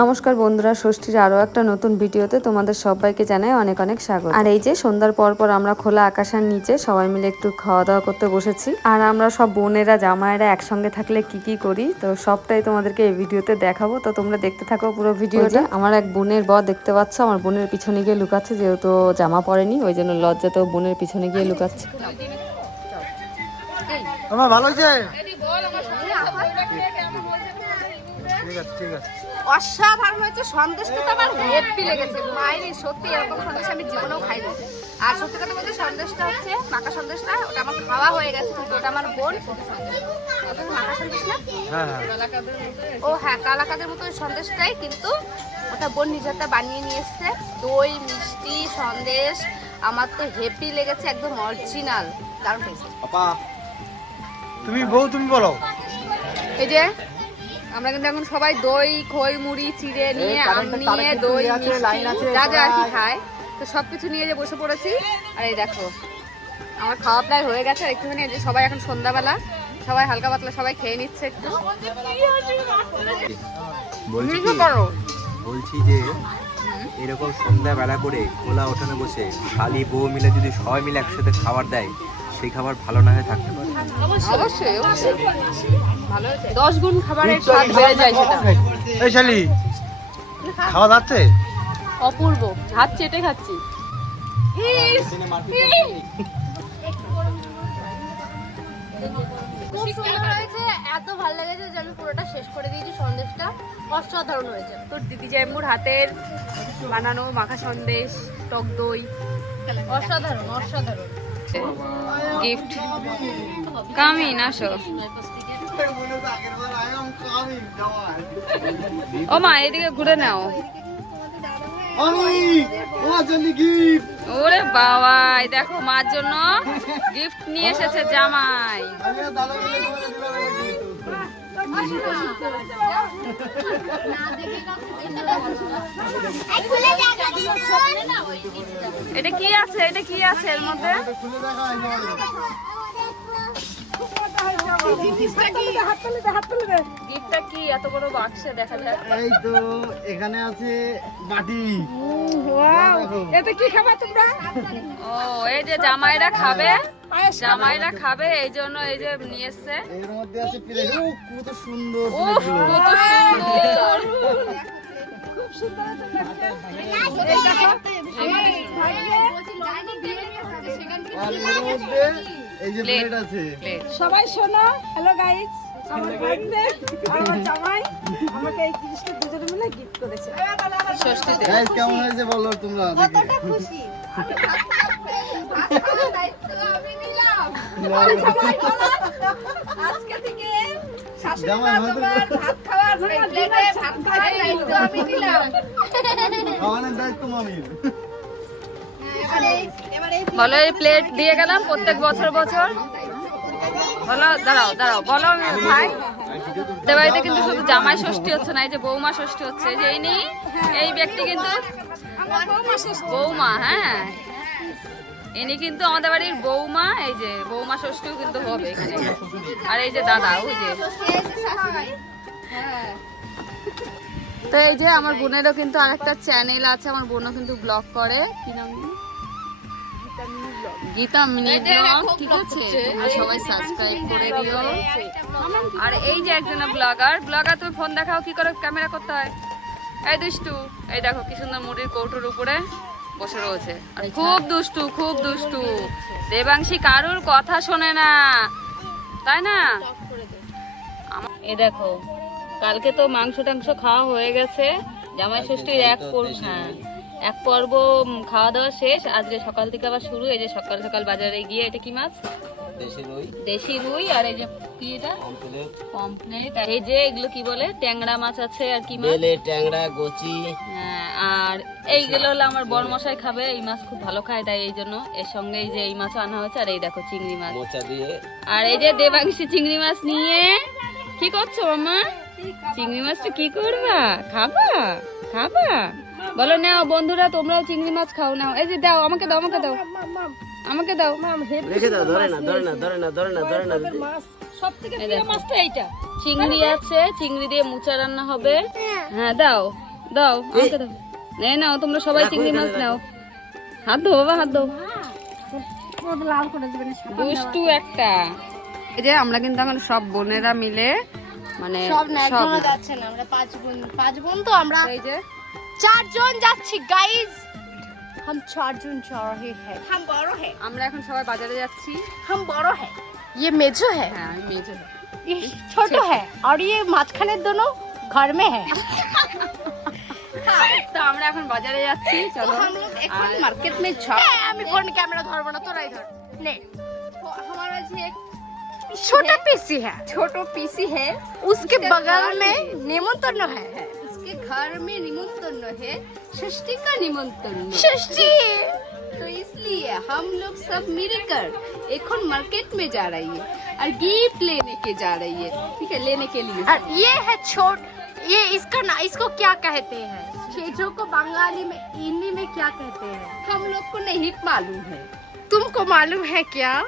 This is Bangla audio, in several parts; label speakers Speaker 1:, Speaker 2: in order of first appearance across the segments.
Speaker 1: নমস্কার বন্ধুরা ষষ্ঠীর আরও একটা নতুন ভিডিওতে তোমাদের সবাইকে জানাই অনেক অনেক স্বাগত। আর এই যে সন্ধ্যার পর পর আমরা খোলা আকাশের নিচে সবাই মিলে একটু খাওয়া দাওয়া করতে বসেছি। আর আমরা সব বোনেরা জামাইরা একসঙ্গে থাকলে কি কি করি তো সবটাই তোমাদেরকে এই ভিডিওতে দেখাবো। তো তোমরা দেখতে থাকো পুরো ভিডিওটা। আমার এক বোনের বর দেখতে পাচ্ছ আমার বোনের পিছনে গিয়ে লুকাচ্ছে যেহেতু জামা পরেনি ওই জন্য লজ্জা তো বোনের পিছনে গিয়ে লুকাচ্ছে।
Speaker 2: তোমার ভালো হয়েছে? ঠিক আছে ঠিক আছে।
Speaker 3: অসাধারণ হয়েছে সন্দেশটা তো আমার হেভি লেগেছে। মায়ের সত্যি এরকম সন্দেশ আমি জীবনেও খাইনি। আর সত্যি কথা বলতে সন্দেশটা হচ্ছে মাখা সন্দেশটা ওটা আমার খাওয়া হয়ে গেছে কিন্তু ওটা আমার বোন ওটা সন্দেশ না?
Speaker 2: হ্যাঁ হ্যাঁ।
Speaker 3: ও হ্যাঁ কালাকাদের মতো ওই সন্দেশটাই কিন্তু ওটা বোন নিজেরটা বানিয়ে নিয়ে এসছে। দই মিষ্টি সন্দেশ আমার তো হেভি লেগেছে একদম অরিজিনাল দারুণ হয়েছে।
Speaker 2: তুমি বউ তুমি বলো।
Speaker 3: এই যে আমরা কিন্তু এখন সবাই দই খই মুড়ি চিড়ে নিয়ে আম নিয়ে দই যা যা আর কি খায়। তো সব কিছু নিয়ে যে বসে পড়েছি আর এই দেখো আমার খাওয়া প্রায় হয়ে গেছে আর একটুখানি যে সবাই এখন সন্ধ্যাবেলা সবাই হালকা পাতলা সবাই খেয়ে নিচ্ছে একটু।
Speaker 4: বলছি যে এরকম সন্ধ্যাবেলা করে খোলা ওঠানে বসে খালি বউ মিলে যদি সবাই মিলে একসাথে খাবার দেয় সেই খাবার ভালো না হয়ে থাকতে পারে।
Speaker 3: অবশ্যই ভালো দশ গুণ খাবারের স্বাদ বেড়ে যায় সেটা।
Speaker 2: এই শালি খাওয়া যাচ্ছে?
Speaker 3: অপূর্ব। হাত চেটে খাচ্ছি।
Speaker 5: খুব সুন্দর হয়েছে। এত ভালো লেগেছে যে আমি পুরোটা শেষ করে দিয়েছি। সন্দেশটা অসাধারণ হয়েছে।
Speaker 3: তোর দিদি জাইমুর হাতের বানানো মাখা সন্দেশ টক দই।
Speaker 5: অসাধারণ অসাধারণ।
Speaker 3: গিফট কামিন আসো। ও মা, এদিকে ঘুরে নাও। ওরে বাবাই দেখো মার জন্য গিফট নিয়ে এসেছে জামাই। এটা কি আছে? এটা কি আছে এর মধ্যে? গিফটটা কি? এত বড় বাক্সে দেখা যায়
Speaker 2: এই তো এখানে আছে বাটি।
Speaker 3: এতে কি খাবা তোমরা? ও এই যে জামাইরা খাবে। জামাইরা খাবে এই জন্য এই যে নিয়ে এসছে।
Speaker 2: এর মধ্যে আছে প্লেট। ও কত সুন্দর
Speaker 3: ও কত সুন্দর।
Speaker 2: আর এর মধ্যে এই যে প্লেট আছে।
Speaker 6: সবাই শোনো হ্যালো গাইস আমার ভাগ্নে আমার জামাই আমাকে এই জিনিসটা দুজনে মিলে গিফট করেছে।
Speaker 3: ষষ্ঠীতে
Speaker 2: গাইস কেমন হয়েছে বলো তোমরা দেখে।
Speaker 6: আজকে থেকে শাশুড়ি মা তোমার ভাত খাওয়ার
Speaker 3: প্লেটে ভাত খাওয়ার দায়িত্ব আমি নিলাম।
Speaker 2: খাওয়ানোর দায়িত্ব মামির।
Speaker 3: বলো এই প্লেট দিয়ে গেলাম প্রত্যেক বছর বছর। বলো দাঁড়াও দাঁড়াও, বলো ভাই। বাড়িতে কিন্তু শুধু জামাই ষষ্ঠী হচ্ছে না, এই যে বৌমা ষষ্ঠী হচ্ছে। যে ইনি এই ব্যক্তি কিন্তু বৌমা হ্যাঁ। ইনি কিন্তু আমাদের বাড়ির বৌমা, এই যে বৌমা ষষ্ঠীও কিন্তু হবে এখানে। আর এই যে দাদা, ওই যে। তো এই যে আমার বোনেরও কিন্তু আরেকটা চ্যানেল আছে, আমার বোনও কিন্তু ব্লগ করে। কি নাম? গীতা মিনি ব্লগ ঠিক আছে? তোমরা সবাই সাবস্ক্রাইব করে দিও। আর এই যে একজনের ব্লগার ব্লগার তুমি ফোন দেখাও কি করে ক্যামেরা করতে হয়? এই দুষ্টু এই দেখো কি সুন্দর মুড়ির কৌটোর উপরে বসে রয়েছে। আর খুব দুষ্টু খুব দুষ্টু। দেবাংশী কারুর কথা শোনে না তাই না? এ দেখো কালকে তো মাংস টাংস খাওয়া হয়ে গেছে জামাই ষষ্ঠীর এক পর্ব হ্যাঁ। এক পর্ব খাওয়া দাওয়া শেষ। আজকে সকাল থেকে আবার শুরু। এই যে সকাল সকাল বাজারে গিয়ে এটা কি মাছ? দেশি রুই। আর এই যে কি এটা? পমফ্লেট। এই যে এগুলো কি বলে? ট্যাংরা মাছ আছে আর কি মাছ?
Speaker 4: ট্যাংরা গচি
Speaker 3: হ্যাঁ, আর এইগুলো হলো আমার বড় মশাই খাবে। এই মাছ খুব ভালো খায় তাই এই জন্য। এর সঙ্গে এই যে এই মাছ আনা হয়েছে। আর এই দেখো চিংড়ি মাছ। আর এই যে দেবাংশী চিংড়ি মাছ নিয়ে কি করছ মামা? চিংড়ি মাছটা কি করবা? খাবা? খাবা? বলো নাও বন্ধুরা তোমরাও চিংড়ি মাছ খাও নাও। এই যে দাও আমাকে দাও আমাকে দাও। আমাকে দাও।
Speaker 4: রেখে দাও ধরে না ধরে না ধরে না ধরে না ধরে না
Speaker 6: সব থেকে
Speaker 3: এই দেখো। চিংড়ি আছে চিংড়ি দিয়ে মুচা রান্না হবে। হ্যাঁ দাও দাও আমাকে দাও। নে নাও তোমরা সবাই চিংড়ি মাছ নাও। হাত ধো বাবা হাত ধো
Speaker 6: লাল করে দেবেন
Speaker 3: দুষ্টু একটা। এই যে আমরা কিন্তু এখন সব বোনেরা মিলে মানে
Speaker 5: সব না যাচ্ছে না আমরা পাঁচ বোন পাঁচ বোন তো আমরা
Speaker 3: এই যে
Speaker 5: চারজন যাচ্ছি গাইজ हम चारजन जा रहे हैं हम बड़ो है
Speaker 3: আমরা এখন সবাই বাজারে যাচ্ছি
Speaker 5: हम बड़ो है ये मेजो है
Speaker 3: হ্যাঁ আমি মেজো
Speaker 5: ये छोटो है और ये माछखाने दोनों घर में है
Speaker 3: তো আমরা এখন বাজারে যাচ্ছি
Speaker 5: तो
Speaker 3: চলো
Speaker 5: हम लोग एक
Speaker 3: আর
Speaker 5: मार्केट में जा আমি ফোন ক্যামেরা ধরবো না তোরাই ধর নে तो हमारा जी एक छोटा पीसी है
Speaker 3: ছোট পিসি হে
Speaker 5: उसके बगल में निमंत्रण है के घर में निमंत्रण है
Speaker 3: सृष्टि का निमंत्रण
Speaker 5: सृष्टि!
Speaker 3: तो इसलिए हम लोग सब मिलकर एक मार्केट में जा रही है और गिफ्ट लेने के जा रही है। ठीक है लेने के लिए।
Speaker 5: और ये है छोट ये इसका ना इसको क्या कहते हैं? छेजो को बंगाली में हिंदी में क्या कहते हैं?
Speaker 3: हम लोग को नहीं मालूम है।
Speaker 5: तुमको मालूम है क्या?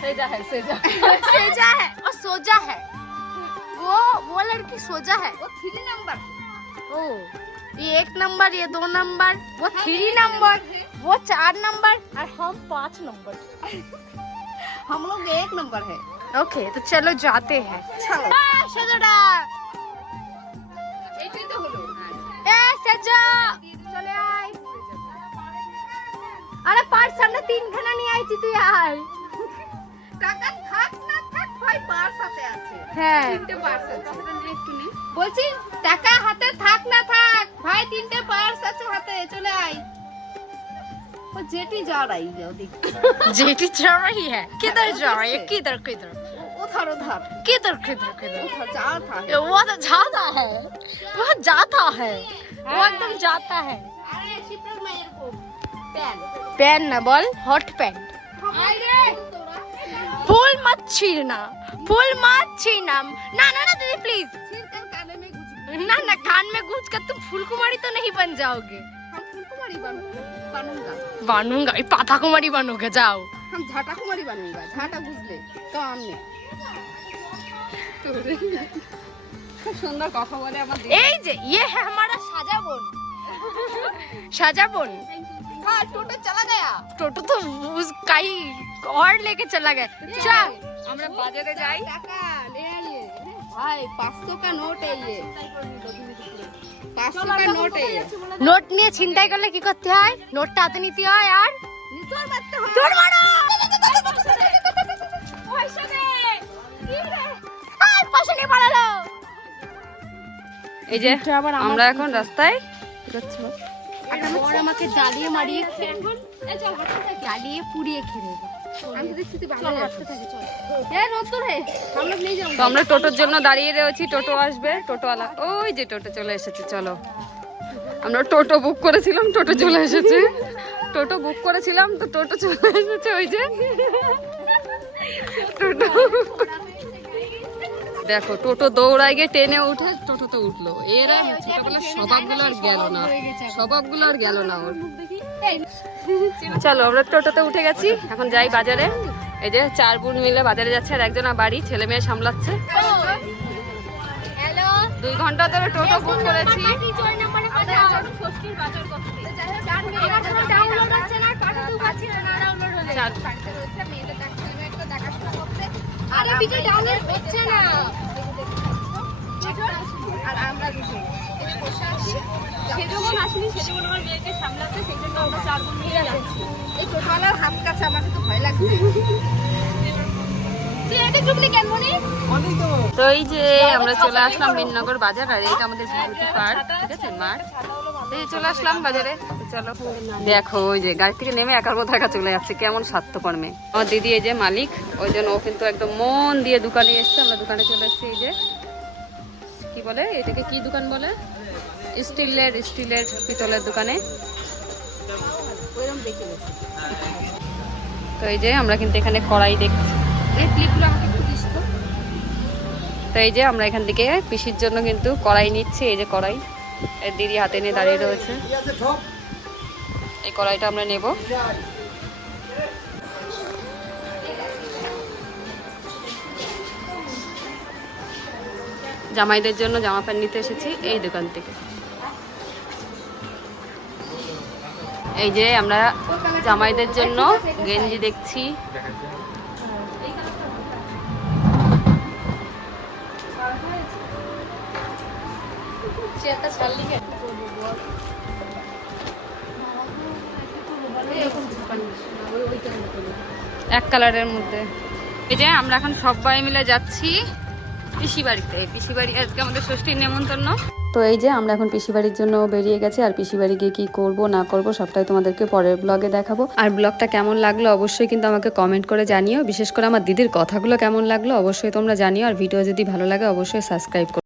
Speaker 3: सेजा है सेजा
Speaker 5: सेजा है और सोजा है। वो वो लड़की सोजा है।
Speaker 3: वो थ्री नंबर।
Speaker 5: ओ ये एक नंबर ये दो नंबर वो थ्री नंबर वो चार नंबर और हम पाँच नंबर
Speaker 3: हम लोग एक नंबर है
Speaker 5: ओके तो चलो जाते हैं
Speaker 3: चलो
Speaker 5: সেজোটা
Speaker 3: এইটাই তো হলো
Speaker 5: এ সেজা চলে আয় আরে পাঁচ সামনে তিনখানা নিয়ে আইছি তুই আয়
Speaker 3: টাকা থাক
Speaker 5: হ্যাঁ
Speaker 3: তিনটে পার্স আছে একটু নি
Speaker 5: বলছি টাকা হাতে থাক না থাক ভাই তিনটে পার্স আছে হাতে চলে আয়
Speaker 3: वो जेटी जा रही है देख
Speaker 5: जेठी जा रही है किधर जा रही है किधर किधर
Speaker 3: उधर उधर
Speaker 5: किधर किधर किधर
Speaker 3: उधर जा था
Speaker 5: वो तो जाता है वो जाता है वो एकदम जाता है पैन ना बोल हॉट पैंट फूल मत छीना फूल मत छीना ना ना ना दीदी प्लीज ना ना कान में गूंज कर तुम फूल कुमारी तो नहीं बन जाओगे
Speaker 3: हम फूल कुमारी बन बनूंगा
Speaker 5: बनूंगा ये पाता कुमारी बनोगे जाओ
Speaker 3: हम झाटा कुमारी बनूंगा झाटा बुझले কান নেই খুব সুন্দর কথা বলে আমার দিদি।
Speaker 5: এই যে ये है हमारा साजा बोन साजा बोन
Speaker 3: हाँ टोटो चला गया
Speaker 5: टोटो तो उसका ही और लेके चला गया चल
Speaker 3: আমরা বাজারে যাই টাকা ले आइए भाई 500 का नोट है ये 500 का नोट है ये
Speaker 5: নোট নিয়ে ছিনতাই করলে কি করতে হয় নোটটা হাতে নিতে হয় আর
Speaker 3: নিতর মারতে হয়
Speaker 5: চোর মারো আর পয়সা নিয়ে পালালো
Speaker 3: এই যে আমরা এখন রাস্তায়
Speaker 5: বর আমাকে জ্বালিয়ে মারিয়ে খেয়ে জ্বালিয়ে পুড়িয়ে খেয়ে
Speaker 3: তো আমরা টোটোর জন্য দাঁড়িয়ে রয়েছি টোটো আসবে টোটোওয়ালা। ওই যে টোটো চলে এসেছে চলো। আমরা টোটো বুক করেছিলাম টোটো চলে এসেছে। টোটো বুক করেছিলাম তো টোটো চলে এসেছে ওই যে। টোটো। দেখো টোটো দৌড়ায় গিয়ে ট্রেনে উঠে টোটোতে উঠল। এরা ছোটবেলার স্বভাবগুলো আর গেল না। স্বভাবগুলো আর গেল না ওর। চলো আমরা টোটোতে উঠে গেছি। এখন যাই বাজারে। এই যে চার বোন মিলে বাজারে যাচ্ছে আর একজন বাড়ি ছেলে মেয়ে সামলাচ্ছে।
Speaker 5: হ্যালো।
Speaker 3: দুই ঘণ্টা ধরে টোটো বুক করেছি।
Speaker 5: ডাউনলোড হচ্ছে না পাঠাতে পারছি না ডাউনলোড হলে
Speaker 3: চার
Speaker 5: আরে পিছে ডাউনলোড হচ্ছে না।
Speaker 3: আর আমরা দুজন। বসে আছি। সে যখন আসেনি আমার মেয়েকে সামলাচ্ছে সেই জন্য আমরা চার মিলে যাচ্ছি। এই টোটোওয়ালার হাত কাছে আমাকে তো ভয় লাগছে।
Speaker 5: তুই এটা গ্রুপলি কেন মনে?
Speaker 3: তো। এই যে আমরা চলে আসলাম মিননগর বাজার আর এইটা আমাদের বিভূতি পার্ক ঠিক আছে মাঠ। চলে আসলাম বাজারে। চলো। দেখো ওই যে গাড়ি থেকে নেমে একার মতো একা চলে যাচ্ছে। কেমন স্বার্থকর্মে আমার দিদি এই যে মালিক ওই জন্য ও কিন্তু একদম মন দিয়ে দোকানে এসছে। আমরা দোকানে চলে এসছি এই যে কি বলে? এটাকে কি দোকান বলে? স্টিলের স্টিলের পিতলের দোকানে। তো এই যে আমরা কিন্তু এখানে কড়াই দেখছি। এই ক্লিপগুলো আমাকে একটু দিস তো। তো এই যে আমরা এখান থেকে পিসির জন্য কিন্তু কড়াই নিচ্ছি। এই যে কড়াই দিদি হাতে নিয়ে দাঁড়িয়ে রয়েছে। এই কড়াইটা আমরা নেব। জামাইদের জন্য জামা প্যান্ট নিতে এসেছি এই দোকান থেকে। এই যে আমরা জামাইদের জন্য গেঞ্জি দেখছি। এক কালারের মধ্যে। এই যে আমরা এখন সবাই মিলে যাচ্ছি পিসি বাড়িতে পিসি বাড়ি আজকে আমাদের ষষ্ঠীর নেমন্তন্ন।
Speaker 1: তো এই যে আমরা এখন পিসি বাড়ির জন্য বেরিয়ে গেছি, আর পিসি বাড়ি গিয়ে কি করব, না করব, সবটাই তোমাদেরকে পরের ব্লগে দেখাবো। আর ব্লগটা কেমন লাগল অবশ্যই কিন্তু আমাকে কমেন্ট করে জানিও। বিশেষ করে আমার দিদির কথাগুলো কেমন লাগল অবশ্যই তোমরা জানিও। আর ভিডিও যদি ভালো লাগে অবশ্যই সাবস্ক্রাইব করো।